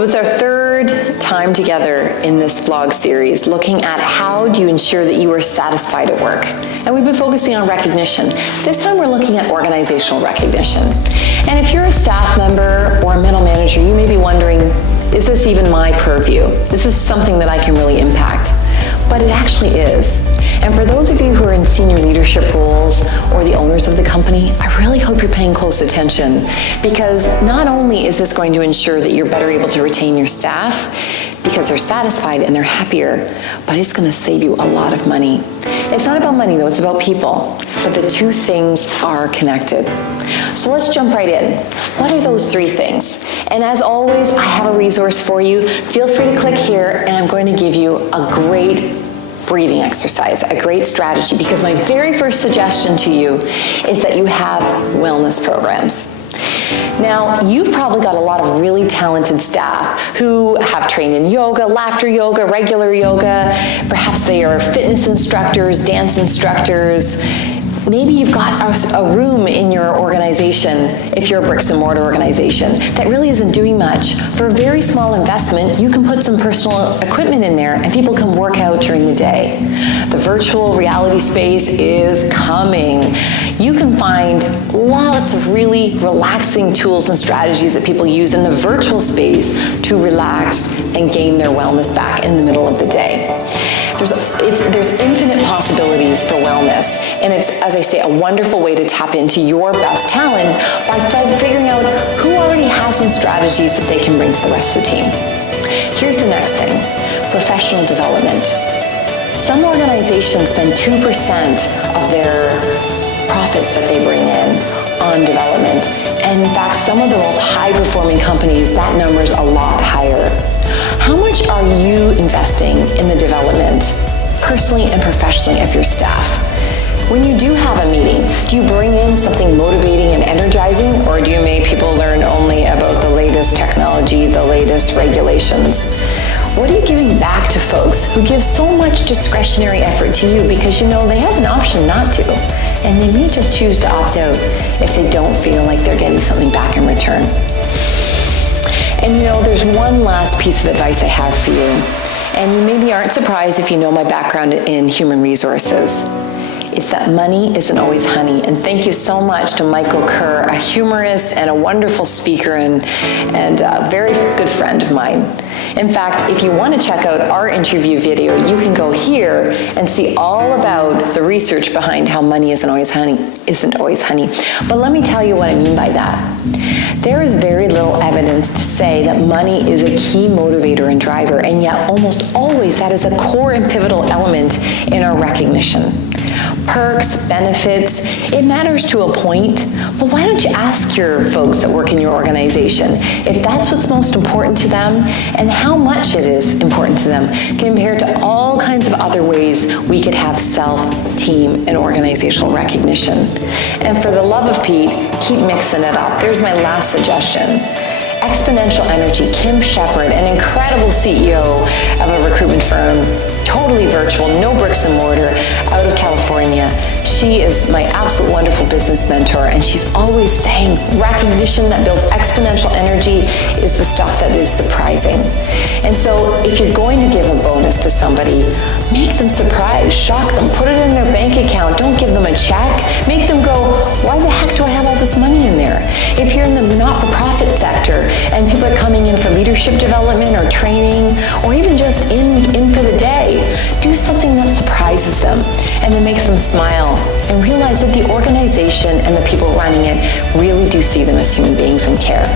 So it's our third time together in this vlog series looking at how do you ensure that you are satisfied at work. And we've been focusing on recognition. This time we're looking at organizational recognition. And if you're a staff member or a middle manager, you may be wondering, is this even my purview? This is something that I can really impact. But it actually is. And for those of you who are in senior leadership roles or the owners of the company, I really hope you're paying close attention, because not only is this going to ensure that you're better able to retain your staff because they're satisfied and they're happier, but it's going to save you a lot of money. It's not about money though, it's about people, but the two things are connected. So let's jump right in. What are those three things? And as always, I have a resource for you. Feel free to click here, and I'm going to give you a great breathing exercise, a great strategy, because my very first suggestion to you is that you have wellness programs. Now, you've probably got a lot of really talented staff who have trained in yoga, laughter yoga, regular yoga. Perhaps they are fitness instructors, dance instructors. Maybe you've got a room in your organization, if you're a bricks and mortar organization, that really isn't doing much. For a very small investment, you can put some personal equipment in there and people can work out during the day. The virtual reality space is coming. You can find lots of really relaxing tools and strategies that people use in the virtual space to relax and gain their wellness back in the middle of the day. There's infinite possibilities for wellness, and it's, as I say, a wonderful way to tap into your best talent by figuring out who already has some strategies that they can bring to the rest of the team. Here's the next thing, professional development. Some organizations spend 2% of their profits that they bring in on development, and in fact, some of the most high-performing companies, that number is a lot higher. How much are you investing in the development, personally and professionally, of your staff? When you do have a meeting, do you bring in something motivating and energizing, or do you make people learn only about the latest technology, the latest regulations? What are you giving back to folks who give so much discretionary effort to you because you know they have an option not to, and they may just choose to opt out if they don't feel like they're getting something back in return? And you know, there's one last piece of advice I have for you, and you maybe aren't surprised if you know my background in human resources. It's that money isn't always honey. And thank you so much to Michael Kerr, a humorist and a wonderful speaker and a very good friend of mine. In fact, if you want to check out our interview video, you can go here and see all about the research behind how money isn't always honey. But let me tell you what I mean by that. There is very little evidence to say that money is a key motivator and driver, and yet almost always that is a core and pivotal element in our recognition. Perks, benefits, it matters to a point, but why don't you ask your folks that work in your organization if that's what's most important to them and how much it is important to them compared to all kinds of other ways we could have self, team, and organizational recognition. And for the love of Pete, keep mixing it up. There's my last suggestion. Exponential Energy, Kim Shepard, an incredible CEO of a recruitment firm, totally virtual, no bricks and mortar, out of California. She is my absolute wonderful business mentor, and she's always saying recognition that builds exponential energy is the stuff that is surprising. And so if you're going to give a bonus to somebody, make them surprised, shock them, put it in their bank account, don't give them a check, make them go, why the heck do I have all this money in there? If you're in the not-for-profit sector and people are coming in for leadership development or training, or even just in for the day, do something that surprises them and that makes them smile and realize that the organization and the people running it really do see them as human beings and care.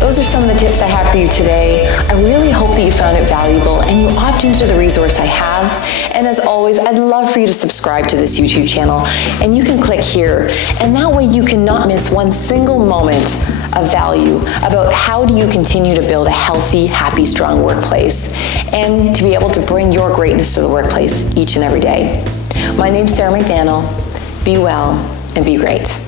Those are some of the tips I have for you today. I really hope that you found it valuable and you opt into the resource I have. And as always, I'd love for you to subscribe to this YouTube channel, and you can click here. And that way you cannot miss one single moment of value about how do you continue to build a healthy, happy, strong workplace and to be able to bring your greatness to the workplace each and every day. My name's Sarah McVanel. Be well and be great.